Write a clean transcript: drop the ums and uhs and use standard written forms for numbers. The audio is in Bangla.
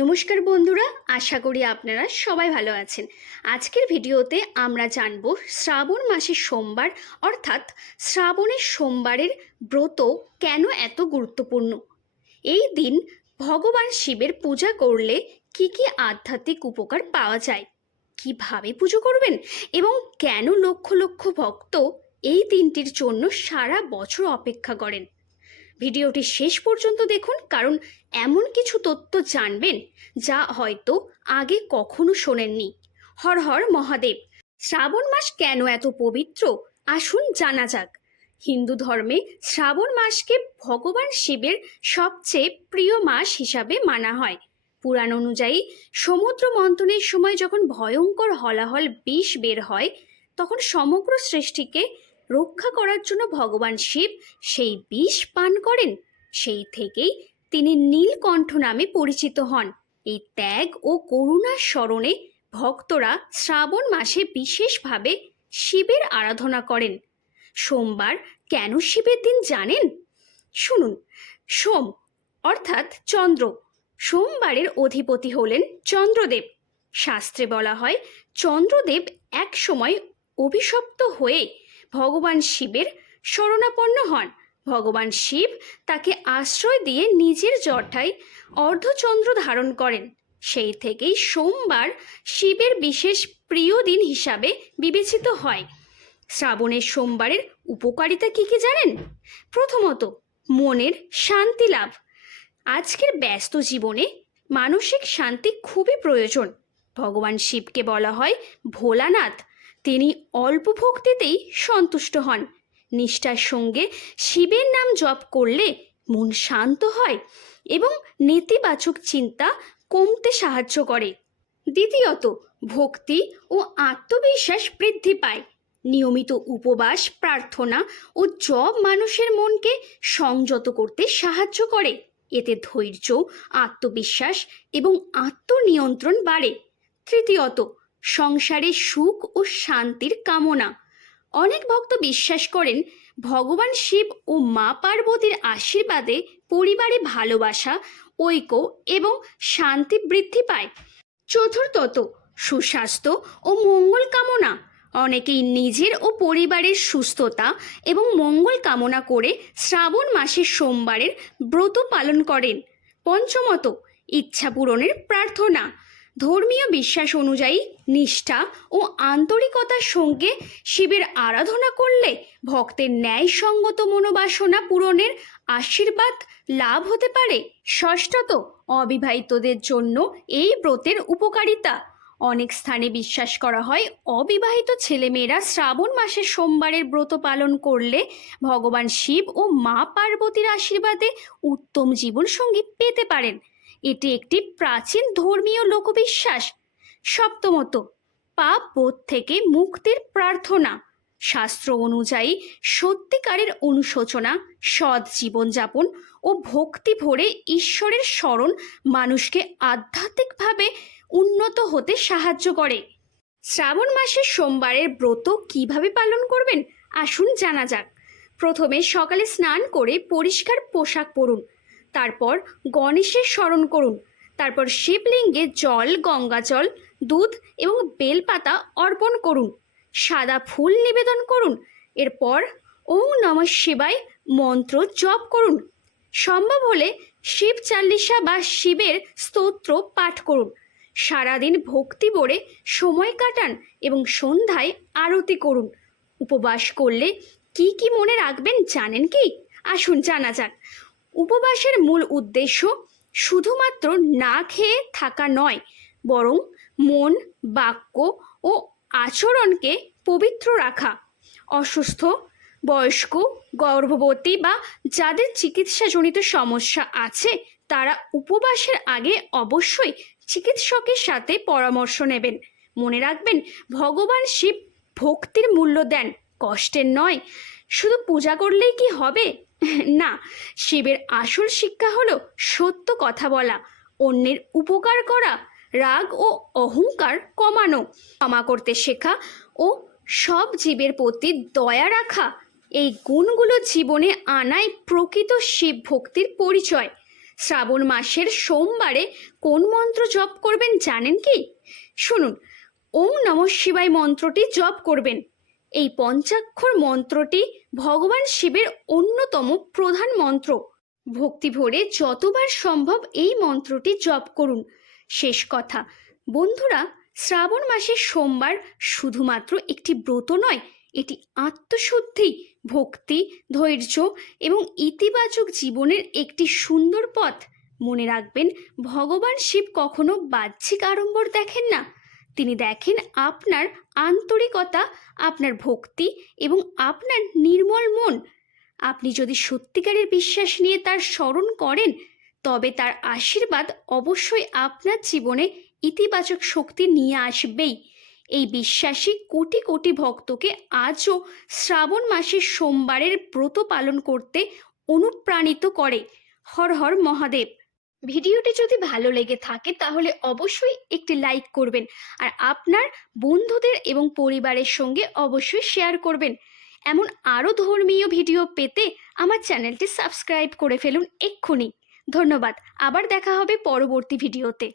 নমস্কার বন্ধুরা, আশা করি আপনারা সবাই ভালো আছেন। আজকের ভিডিওতে আমরা জানব শ্রাবণ মাসের সোমবার অর্থাৎ শ্রাবণের সোমবারের ব্রত কেন এত গুরুত্বপূর্ণ। এই দিন ভগবান শিবের পূজা করলে কি কি আধ্যাত্মিক উপকার পাওয়া যায়, কিভাবে পুজো করবেন এবং কেন লক্ষ লক্ষ ভক্ত এই দিনটির জন্য সারা বছর অপেক্ষা করেন। ভিডিওটি শেষ পর্যন্ত দেখুন, কারণ এমন কিছু তথ্য জানবেন যা হয়তো আগে কখনো শোনেননি। হর হর মহাদেব। শ্রাবণ মাস কেন এত পবিত্র, আসুন জানা যাক। হিন্দু ধর্মে শ্রাবণ মাসকে ভগবান শিবের সবচেয়ে প্রিয় মাস হিসাবে মানা হয়। পুরাণ অনুযায়ী সমুদ্র মন্থনের সময় যখন ভয়ঙ্কর হলাহল বিষ বের হয়, তখন সমগ্র সৃষ্টিকে রক্ষা করার জন্য ভগবান শিব সেই বিষ পান করেন। সেই থেকেই তিনি নীলকণ্ঠ নামে পরিচিত হন। এই ত্যাগ ও করুণার স্মরণে ভক্তরা শ্রাবণ মাসে বিশেষভাবে শিবের আরাধনা করেন। সোমবার কেন শিবের দিন জানেন? শুনুন। সোম অর্থাৎ চন্দ্র। সোমবারের অধিপতি হলেন চন্দ্রদেব। শাস্ত্রে বলা হয়, চন্দ্রদেব এক সময় অভিশপ্ত হয়ে ভগবান শিবের শরণাপন্ন হন। ভগবান শিব তাকে আশ্রয় দিয়ে নিজের জটায় অর্ধচন্দ্র ধারণ করেন। সেই থেকেই সোমবার শিবের বিশেষ প্রিয় দিন হিসাবে বিবেচিত হয়। শ্রাবণের সোমবারের উপকারিতা কি কি জানেন? প্রথমত, মনের শান্তি লাভ। আজকের ব্যস্ত জীবনে মানসিক শান্তি খুবই প্রয়োজন। ভগবান শিবকে বলা হয় ভোলানাথ। তিনি অল্প ভক্তিতেই সন্তুষ্ট হন। নিষ্ঠার সঙ্গে শিবের নাম জপ করলে মন শান্ত হয় এবং নেতিবাচক চিন্তা কমতে সাহায্য করে। দ্বিতীয়ত, ভক্তি ও আত্মবিশ্বাস বৃদ্ধি পায়। নিয়মিত উপবাস, প্রার্থনা ও জপ মানুষের মনকে সংযত করতে সাহায্য করে। এতে ধৈর্য, আত্মবিশ্বাস এবং আত্মনিয়ন্ত্রণ বাড়ে। তৃতীয়ত, সংসারে সুখ ও শান্তির কামনা। অনেক ভক্ত বিশ্বাস করেন ভগবান শিব ও মা পার্বতীর আশীর্বাদে পরিবারে ভালোবাসা, ঐক্য এবং শান্তি বৃদ্ধি পায়। চতুর্থত, সুস্বাস্থ্য ও মঙ্গল কামনা। অনেকেই নিজের ও পরিবারের সুস্থতা এবং মঙ্গল কামনা করে শ্রাবণ মাসের সোমবারের ব্রত পালন করেন। পঞ্চমত, ইচ্ছা পূরণের প্রার্থনা। ধর্মীয় বিশ্বাস অনুযায়ী নিষ্ঠা ও আন্তরিকতার সঙ্গে শিবের আরাধনা করলে ভক্তের ন্যায়সঙ্গত মনোবাসনা পূরণের আশীর্বাদ লাভ হতে পারে। ষষ্ঠত, অবিবাহিতদের জন্য এই ব্রতের উপকারিতা। অনেক স্থানে বিশ্বাস করা হয় অবিবাহিত ছেলেমেয়েরা শ্রাবণ মাসের সোমবারের ব্রত পালন করলে ভগবান শিব ও মা পার্বতীর আশীর্বাদে উত্তম জীবনসঙ্গী পেতে পারেন। এটি একটি প্রাচীন ধর্মীয় লোকবিশ্বাস। সপ্তমত, পাপ বোধ থেকে মুক্তির প্রার্থনা। শাস্ত্র অনুযায়ী সত্যিকারের অনুশোচনা, সৎ জীবনযাপন ও ভক্তি ভরে ঈশ্বরের স্মরণ মানুষকে আধ্যাত্মিকভাবে উন্নত হতে সাহায্য করে। শ্রাবণ মাসের সোমবারের ব্রত কিভাবে পালন করবেন, আসুন জানা যাক। প্রথমে সকালে স্নান করে পরিষ্কার পোশাক পরুন। তারপর গণেশের স্মরণ করুন। তারপর শিবলিঙ্গে জল, গঙ্গাজল, দুধ এবং বেলপাতা অর্পণ করুন। সাদা ফুল নিবেদন করুন। এরপর ওম নমঃ শিবায় মন্ত্র জপ করুন। সম্ভব হলে শিব চাল্লিশা বা শিবের স্তোত্র পাঠ করুন। সারাদিন ভক্তি ভরে সময় কাটান এবং সন্ধ্যায় আরতি করুন। উপবাস করলে কি কি মনে রাখবেন জানেন কি? আসুন জানা যাক। উপবাসের মূল উদ্দেশ্য শুধুমাত্র না খেয়ে থাকা নয়, বরং মন, বাক্য ও আচরণকে পবিত্র রাখা। অসুস্থ, বয়স্ক, গর্ভবতী বা যাদের চিকিৎসাজনিত সমস্যা আছে তারা উপবাসের আগে অবশ্যই চিকিৎসকের সাথে পরামর্শ নেবেন। মনে রাখবেন, ভগবান শিব ভক্তির মূল্য দেন, কষ্টের নয়। শুধু পূজা করলেই কি হবে? না, শিবের আসল শিক্ষা হলো সত্য কথা বলা, অন্যের উপকার করা, রাগ ও অহংকার কমানো, ক্ষমা করতে শেখা ও সব জীবের প্রতি দয়া রাখা। এই গুণগুলো জীবনে আনাই প্রকৃত শিব ভক্তির পরিচয়। শ্রাবণ মাসের সোমবারে কোন মন্ত্র জপ করবেন জানেন কি? শুনুন, ওম নমঃ শিবায় মন্ত্রটি জপ করবেন। এই পঞ্চাক্ষর মন্ত্রটি ভগবান শিবের অন্যতম প্রধান মন্ত্র। ভক্তি ভরে যতবার সম্ভব এই মন্ত্রটি জপ করুন। শেষ কথা বন্ধুরা, শ্রাবণ মাসের সোমবার শুধুমাত্র একটি ব্রত নয়, এটি আত্মশুদ্ধি, ভক্তি, ধৈর্য এবং ইতিবাচক জীবনের একটি সুন্দর পথ। মনে রাখবেন, ভগবান শিব কখনো বাহ্যিক আড়ম্বর দেখেন না, তিনি দেখেন আপনার আন্তরিকতা, আপনার ভক্তি এবং আপনার নির্মল মন। আপনি যদি সত্যিকারের বিশ্বাস নিয়ে তার স্মরণ করেন, তবে তার আশীর্বাদ অবশ্যই আপনার জীবনে ইতিবাচক শক্তি নিয়ে আসবেই। এই বিশ্বাসী কোটি কোটি ভক্তকে আজও শ্রাবণ মাসের সোমবারের ব্রত পালন করতে অনুপ্রাণিত করে। হর হর মহাদেব। ভিডিওটি যদি ভালো লেগে থাকে তাহলে অবশ্যই একটি লাইক করবেন, আর আপনার বন্ধুদের এবং পরিবারের সঙ্গে অবশ্যই শেয়ার করবেন। এমন আরও ধর্মীয় ভিডিও পেতে আমার চ্যানেলটি সাবস্ক্রাইব করে ফেলুন এক্ষুনি। ধন্যবাদ। আবার দেখা হবে পরবর্তী ভিডিওতে।